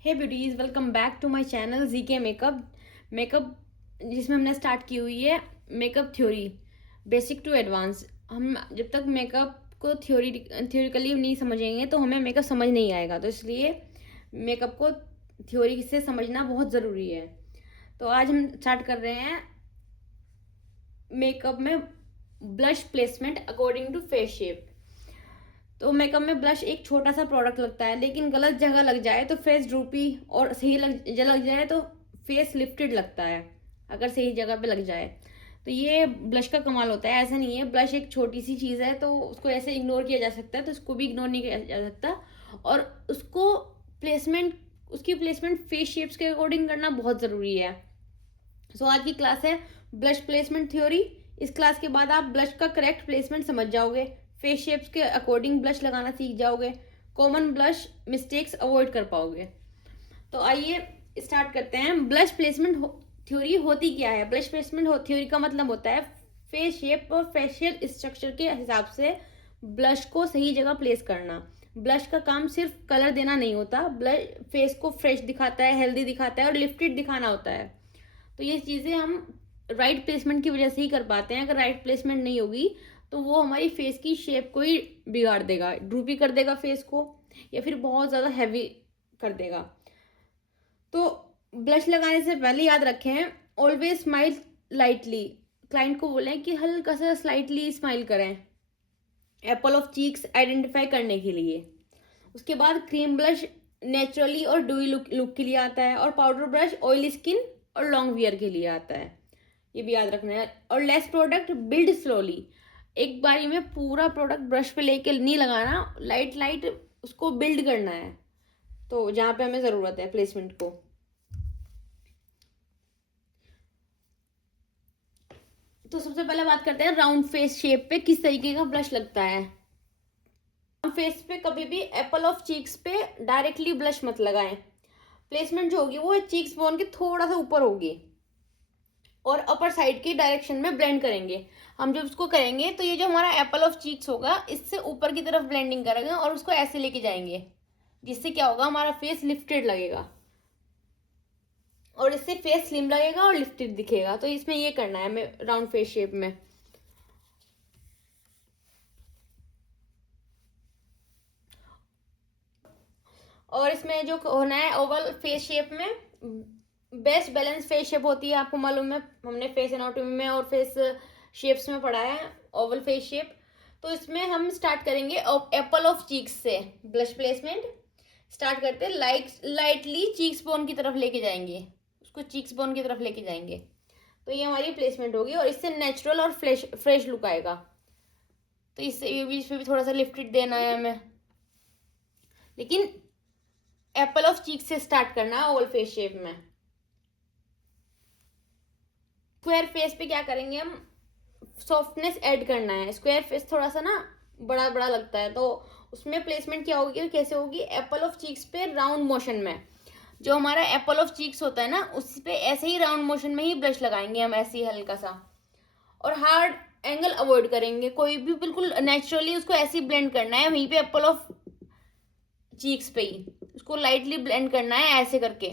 Hey beauties, welcome back to my channel GK makeup जिसमें हमने start की हुई है makeup theory basic to advance. हम जब तक मेकअप को थ्योरिकली नहीं समझेंगे तो हमें मेकअप समझ नहीं आएगा। तो इसलिए मेकअप को थ्योरी से समझना बहुत ज़रूरी है। तो आज हम स्टार्ट कर रहे हैं मेकअप में blush placement according to face shape. तो मेकअप में ब्लश एक छोटा सा प्रोडक्ट लगता है, लेकिन गलत जगह लग जाए तो फेस ड्रूपी, और सही लग जाए तो फेस लिफ्टेड लगता है अगर सही जगह पे लग जाए। तो ये ब्लश का कमाल होता है। ऐसा नहीं है, ब्लश एक छोटी सी चीज़ है तो उसको ऐसे इग्नोर किया जा सकता है, तो उसको भी इग्नोर नहीं किया जा सकता। और उसकी प्लेसमेंट फेस शेप्स के अकॉर्डिंग करना बहुत ज़रूरी है। सो आज की क्लास है ब्लश प्लेसमेंट थ्योरी। इस क्लास के बाद आप ब्लश का करेक्ट प्लेसमेंट समझ जाओगे, फेस शेप्स के अकॉर्डिंग ब्लश लगाना सीख जाओगे, कॉमन ब्लश मिस्टेक्स अवॉइड कर पाओगे। तो आइए स्टार्ट करते हैं। ब्लश प्लेसमेंट थ्योरी होती क्या है? ब्लश प्लेसमेंट थ्योरी का मतलब होता है फेस शेप और फेशियल स्ट्रक्चर के हिसाब से ब्लश को सही जगह प्लेस करना। ब्लश का काम सिर्फ कलर देना नहीं होता, ब्लश फेस को फ्रेश दिखाता है, हेल्दी दिखाता है और लिफ्टेड दिखाना होता है। तो ये चीज़ें हम राइट प्लेसमेंट की वजह से ही कर पाते हैं। अगर राइट प्लेसमेंट नहीं होगी तो वो हमारी फेस की शेप को ही बिगाड़ देगा, ड्रूपी कर देगा फेस को, या फिर बहुत ज़्यादा हैवी कर देगा। तो ब्लश लगाने से पहले याद रखें, ऑलवेज स्माइल लाइटली। क्लाइंट को बोलें कि हल्का सा स्लाइटली स्माइल करें, एप्पल ऑफ चीक्स आइडेंटिफाई करने के लिए। उसके बाद क्रीम ब्लश नेचुरली और ड्यूई लुक के लिए आता है, और पाउडर ब्रश ऑयली स्किन और लॉन्ग वियर के लिए आता है, ये भी याद रखना है। और लेस प्रोडक्ट बिल्ड स्लोली। एक बारी में पूरा प्रोडक्ट ब्रश पे लेके नहीं लगाना, लाइट लाइट उसको बिल्ड करना है, तो जहाँ पे हमें ज़रूरत है प्लेसमेंट को। तो सबसे पहले बात करते हैं राउंड फेस शेप पे किस तरीके का ब्लश लगता है। फेस पे कभी भी एप्पल ऑफ चीक्स पे डायरेक्टली ब्लश मत लगाएं। प्लेसमेंट जो होगी वो चीक्स बोन के थोड़ा सा ऊपर होगी और अपर साइड की डायरेक्शन में ब्लेंड करेंगे। हम जब उसको करेंगे तो ये जो हमारा एप्पल ऑफ चीक्स होगा इससे ऊपर की तरफ ब्लेंडिंग करेंगे और उसको ऐसे लेके जाएंगे, जिससे क्या होगा, हमारा फेस लिफ्टेड लगेगा और इससे फेस स्लिम लगेगा और लिफ्टेड दिखेगा। तो इसमें ये करना है हमें राउंड फेस शेप में। और इसमें जो होना है ओवल फेस शेप में, बेस्ट बैलेंस फेस शेप होती है, आपको मालूम है, हमने फेस एनाटॉमी में और फेस शेप्स में पढ़ा है ओवल फेस शेप। तो इसमें हम स्टार्ट करेंगे एप्पल ऑफ चीक्स से ब्लश प्लेसमेंट स्टार्ट करते हैं। लाइटली चीक्स बोन की तरफ लेके जाएंगे, उसको चीक्स बोन की तरफ लेके जाएंगे, तो ये हमारी प्लेसमेंट होगी और इससे नेचुरल और फ्रेश लुक आएगा। तो इससे भी इसमें भी थोड़ा सा लिफ्टेड देना है हमें, लेकिन एप्पल ऑफ चीक से स्टार्ट करना है ओवल फेस शेप में। स्क्वायर फेस पे क्या करेंगे, हम सॉफ्टनेस ऐड करना है। स्क्वायर फेस थोड़ा सा ना बड़ा बड़ा लगता है, तो उसमें प्लेसमेंट क्या होगी, कैसे होगी, एप्पल ऑफ चीक्स पे राउंड मोशन में। जो हमारा एप्पल ऑफ चीक्स होता है ना, उस पे ऐसे ही राउंड मोशन में ही ब्रश लगाएंगे हम, ऐसे ही हल्का सा, और हार्ड एंगल अवॉइड करेंगे। कोई भी बिल्कुल नेचुरली उसको ऐसे ही ब्लेंड करना है, वहीं पे एप्पल ऑफ चीक्स पे ही उसको लाइटली ब्लेंड करना है ऐसे करके,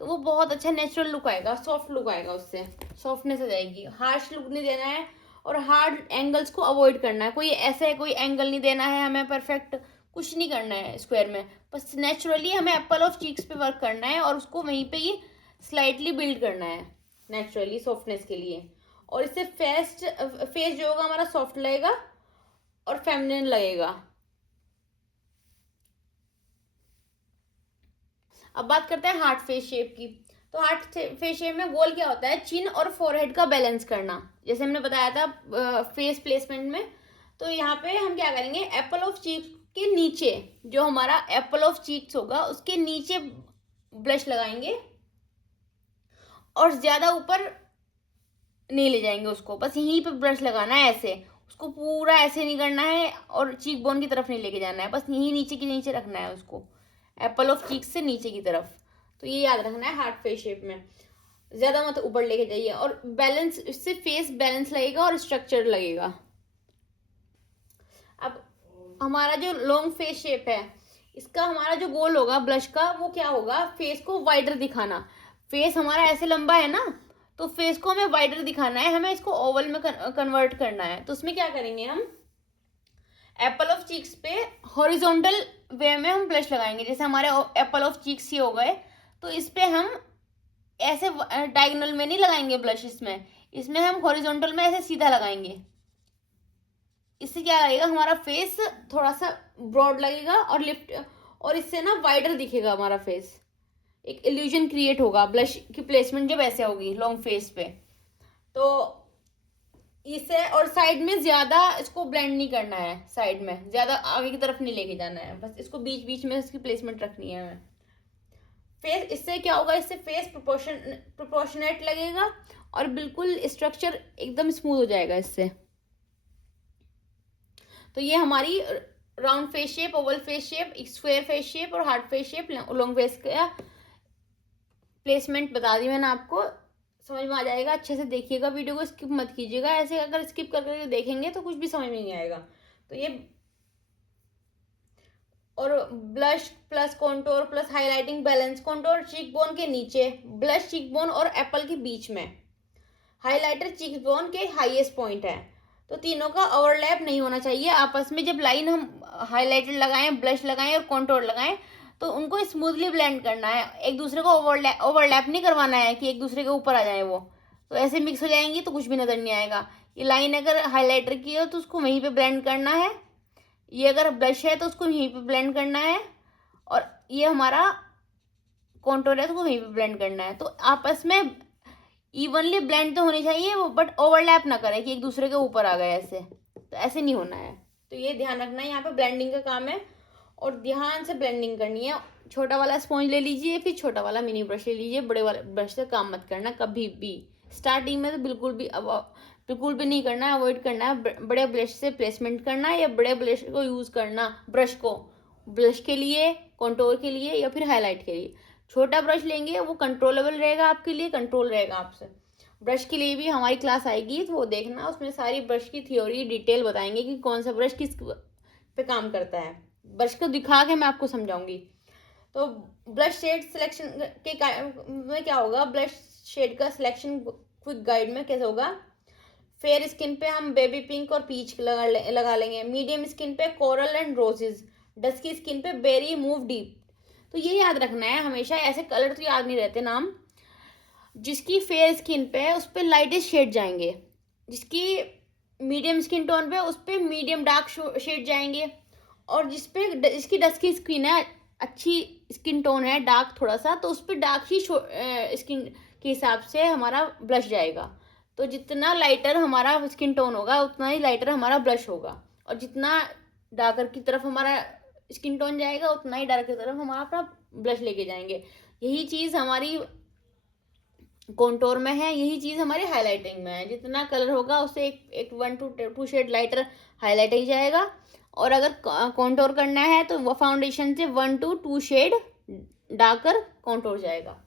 तो वो बहुत अच्छा नेचुरल लुक आएगा, सॉफ्ट लुक आएगा, उससे सॉफ्टनेस आ जाएगी। हार्श लुक नहीं देना है और हार्ड एंगल्स को अवॉइड करना है। कोई ऐसे कोई एंगल नहीं देना है हमें, परफेक्ट कुछ नहीं करना है स्क्वायर में, बस नेचुरली हमें एप्पल ऑफ चीक्स पे वर्क करना है और उसको वहीं पे ही स्लाइटली बिल्ड करना है नेचुरली सॉफ्टनेस के लिए। और इससे फेस जो होगा हमारा सॉफ्ट लगेगा और फेमिनिन लगेगा। अब बात करते हैं हार्ट फेस शेप की। तो हार्ट फेस शेप में गोल क्या होता है, चिन और फोरहेड का बैलेंस करना, जैसे हमने बताया था फेस प्लेसमेंट में। तो यहाँ पे हम क्या करेंगे, एप्पल ऑफ चीक्स के नीचे, जो हमारा एप्पल ऑफ चीक्स होगा उसके नीचे ब्लश लगाएंगे और ज्यादा ऊपर नहीं ले जाएंगे उसको, बस यहीं पे ब्रश लगाना है ऐसे, उसको पूरा ऐसे नहीं करना है और चीक बोन की तरफ नहीं लेके जाना है, बस यहीं नीचे के नीचे रखना है उसको, एप्पल ऑफ चीक से नीचे की तरफ। तो ये याद रखना है हार्ट फेस शेप में, ज्यादा मत ऊपर लेके जाइए, और बैलेंस, इससे फेस बैलेंस लगेगा और स्ट्रक्चर लगेगा। अब हमारा जो लॉन्ग फेस शेप है, इसका हमारा जो गोल होगा ब्लश का वो क्या होगा, फेस को वाइडर दिखाना। फेस हमारा ऐसे लंबा है ना, तो फेस को हमें वाइडर दिखाना है, हमें इसको ओवल में कन्वर्ट करना है। तो उसमें क्या करेंगे, हम एप्पल ऑफ चीक्स पे हॉरिजॉन्टल वे में हम ब्लश लगाएंगे। जैसे हमारे एप्पल ऑफ चीक्स ये हो गए, तो इस पे हम ऐसे डायगोनल में नहीं लगाएंगे ब्लश, इसमें इसमें हम हॉरिजॉन्टल में ऐसे सीधा लगाएंगे। इससे क्या लगेगा, हमारा फेस थोड़ा सा ब्रॉड लगेगा और लिफ्ट, और इससे ना वाइडर दिखेगा हमारा फेस, एक इल्यूजन क्रिएट होगा ब्लश की प्लेसमेंट जब ऐसे होगी लॉन्ग फेस पे। तो इसे और साइड में ज्यादा इसको ब्लेंड नहीं करना है, साइड में ज्यादा आगे की तरफ नहीं लेके जाना है, बस इसको बीच बीच में इसकी प्लेसमेंट रखनी है हमें। फेस इससे क्या होगा, इससे फेस प्रोपोर्शनेट लगेगा और बिल्कुल स्ट्रक्चर एकदम स्मूथ हो जाएगा इससे। तो ये हमारी round face shape, oval face shape, square face shape और heart face shape, long face का प्लेसमेंट बता दी मैंने आपको, समझ में आ जाएगा। अच्छे से देखिएगा, वीडियो को स्किप मत कीजिएगा, ऐसे अगर स्किप करके देखेंगे तो कुछ भी समझ में नहीं आएगा। तो ये और blush plus contour plus highlighting balance, contour cheek bone के नीचे, ब्लश चीक बोन और एप्पल के बीच में, हाईलाइटर चीक बोन के हाईएस्ट पॉइंट है। तो तीनों का ओवरलैप नहीं होना चाहिए आपस में। जब लाइन हम हाईलाइटर लगाएं, ब्लश लगाएं और कॉन्टोर लगाएं, तो उनको स्मूथली ब्लेंड करना है, एक दूसरे को ओवरलैप नहीं करवाना है कि एक दूसरे के ऊपर आ जाए वो, तो ऐसे मिक्स हो जाएंगी तो कुछ भी नजर नहीं आएगा। ये लाइन अगर हाईलाइटर की हो तो उसको वहीं पे ब्लेंड करना है, ये अगर ब्लश है तो उसको वहीं पे ब्लेंड करना है, और ये हमारा कॉन्टोर है तो उसको वहीं पे ब्लेंड करना है। तो आपस में इवनली ब्लेंड तो होनी चाहिए वो, बट ओवरलैप ना करे कि एक दूसरे के ऊपर आ गए ऐसे, तो ऐसे नहीं होना है। तो ये ध्यान रखना है, यहाँ पे ब्लेंडिंग का काम है और ध्यान से ब्लेंडिंग करनी है। छोटा वाला स्पॉन्ज ले लीजिए, फिर छोटा वाला मिनी ब्रश ले लीजिए, बड़े वाले ब्रश से काम मत करना कभी भी। स्टार्टिंग में तो बिल्कुल भी नहीं करना है, अवॉइड करना है। बड़े ब्रश से प्लेसमेंट करना है या बड़े ब्रश को यूज करना, ब्रश को ब्लश के लिए, कॉन्टोर के लिए या फिर हाईलाइट के लिए। छोटा ब्रश लेंगे वो कंट्रोलेबल रहेगा आपके लिए, कंट्रोल रहेगा आपसे। ब्रश के लिए भी हमारी क्लास आएगी तो वो देखना, उसमें सारी ब्रश की थ्योरी डिटेल बताएंगे कि कौन सा ब्रश किस पे काम करता है। ब्रश को दिखा के मैं आपको समझाऊंगी। तो ब्लश शेड सिलेक्शन के में क्या होगा, ब्लश शेड का सिलेक्शन क्विक गाइड में कैसे होगा। फेयर स्किन पे हम बेबी पिंक और पीच लगा लेंगे, मीडियम स्किन पे coral and roses, dusky skin पे बेरी मूव डीप। तो ये याद रखना है हमेशा, ऐसे कलर तो याद नहीं रहते नाम। जिसकी फेयर स्किन पे है उस पर लाइटेस्ट शेड जाएंगे, जिसकी मीडियम स्किन टोन पे उस पर मीडियम डार्क शेड जाएंगे, और जिसकी डस्की स्किन है, अच्छी स्किन टोन है डार्क थोड़ा सा, तो उस पर डार्क ही स्किन के हिसाब से हमारा ब्लश जाएगा। तो जितना लाइटर हमारा स्किन टोन होगा उतना ही लाइटर हमारा ब्लश होगा, और जितना डार्कर की तरफ हमारा स्किन टोन जाएगा उतना ही डार्क की तरफ हमारा अपना ब्लश लेके जाएंगे। यही चीज़ हमारी कॉन्टोर में है, यही चीज़ हमारी हाईलाइटिंग में है। जितना कलर होगा उससे एक 1 to 2 शेड लाइटर हाईलाइट ही जाएगा, और अगर कॉन्टोर करना है तो वो फाउंडेशन से 1 to 2 शेड डार्कर कॉन्टोर जाएगा।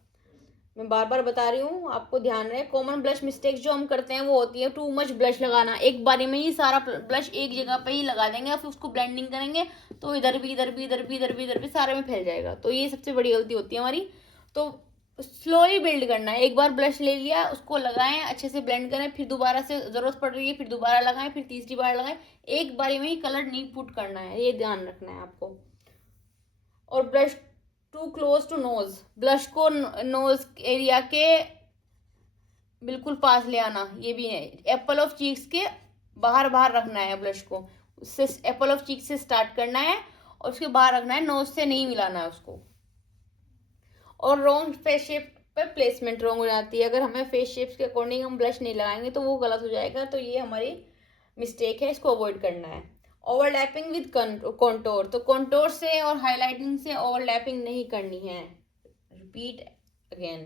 मैं बार बार बता रही हूँ, आपको ध्यान रहे। कॉमन ब्लश मिस्टेक्स जो हम करते हैं वो होती है टू मच ब्लश लगाना, एक बारी में ही सारा ब्लश एक जगह पे ही लगा देंगे और फिर उसको ब्लेंडिंग करेंगे तो इधर भी सारे में फैल जाएगा। तो ये सबसे बड़ी गलती होती है हमारी। तो स्लोली बिल्ड करना है, एक बार ब्लश ले लिया उसको लगाएं, अच्छे से ब्लेंड करें, फिर दोबारा से जरूरत पड़ रही है फिर दोबारा लगाएं, फिर तीसरी बार लगाएं, एक बारी में ही कलर नहीं पुट करना है, ये ध्यान रखना है आपको। और blush too close to nose, blush को नोज एरिया के बिल्कुल पास ले आना, ये भी है। एप्पल ऑफ चीक्स के बाहर बाहर रखना है ब्लश को, उससे एप्पल ऑफ चीक्स से स्टार्ट करना है और उसके बाहर रखना है, नोज से नहीं मिलाना है उसको। और रॉन्ग फेस शेप पे प्लेसमेंट रॉन्ग हो जाती है, अगर हमें फेस शेप्स के अकॉर्डिंग हम ब्लश नहीं लगाएंगे तो वो गलत हो जाएगा। तो ये हमारी मिस्टेक है, इसको अवॉइड करना है। ओवरलैपिंग विद कॉन्टोर, तो कॉन्टोर से और हाईलाइटिंग से ओवरलैपिंग नहीं करनी है। Repeat again,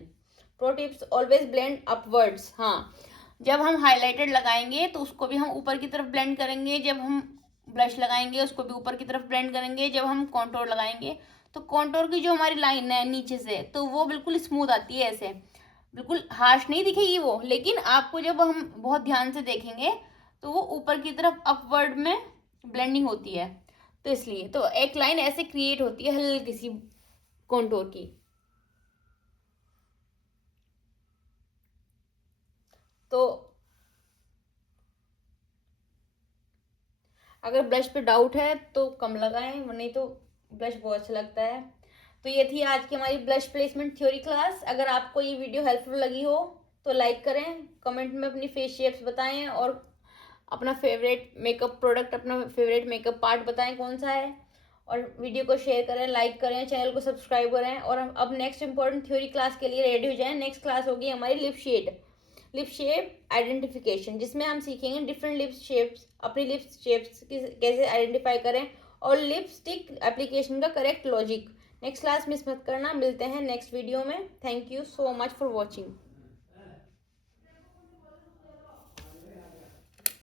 pro tips, always blend upwards. हाँ, जब हम हाईलाइटर लगाएंगे तो उसको भी हम ऊपर की तरफ ब्लेंड करेंगे, जब हम ब्लश लगाएंगे उसको भी ऊपर की तरफ ब्लेंड करेंगे, जब हम कॉन्टोर लगाएंगे तो कॉन्टोर की जो हमारी लाइन है नीचे से तो वो बिल्कुल स्मूथ आती है, ऐसे बिल्कुल हार्श नहीं दिखेगी वो, लेकिन आपको जब हम बहुत ध्यान से देखेंगे तो वो ऊपर की तरफ अपवर्ड में ब्लेंडिंग होती है। तो इसलिए तो एक लाइन ऐसे क्रिएट होती है हल्की सी कॉन्टोर की। तो अगर ब्लश पे डाउट है तो कम लगाएं, नहीं तो ब्लश बहुत अच्छा लगता है। तो ये थी आज की हमारी ब्लश प्लेसमेंट थ्योरी क्लास। अगर आपको ये वीडियो हेल्पफुल लगी हो तो लाइक करें, कमेंट में अपनी फेस शेप्स बताएं और अपना फेवरेट मेकअप प्रोडक्ट, अपना फेवरेट मेकअप पार्ट बताएं कौन सा है। और वीडियो को शेयर करें, लाइक करें, चैनल को सब्सक्राइब करें। और अब नेक्स्ट इंपॉर्टेंट थ्योरी क्लास के लिए रेडी हो जाएं। नेक्स्ट क्लास होगी हमारी लिप शेप आइडेंटिफिकेशन, जिसमें हम सीखेंगे डिफरेंट लिप शेप्स, अपनी लिप शेप्स कैसे आइडेंटिफाई करें और लिपस्टिक एप्लीकेशन का correct logic. Next class miss मत करना। मिलते हैं नेक्स्ट वीडियो में। Thank you so much for watching.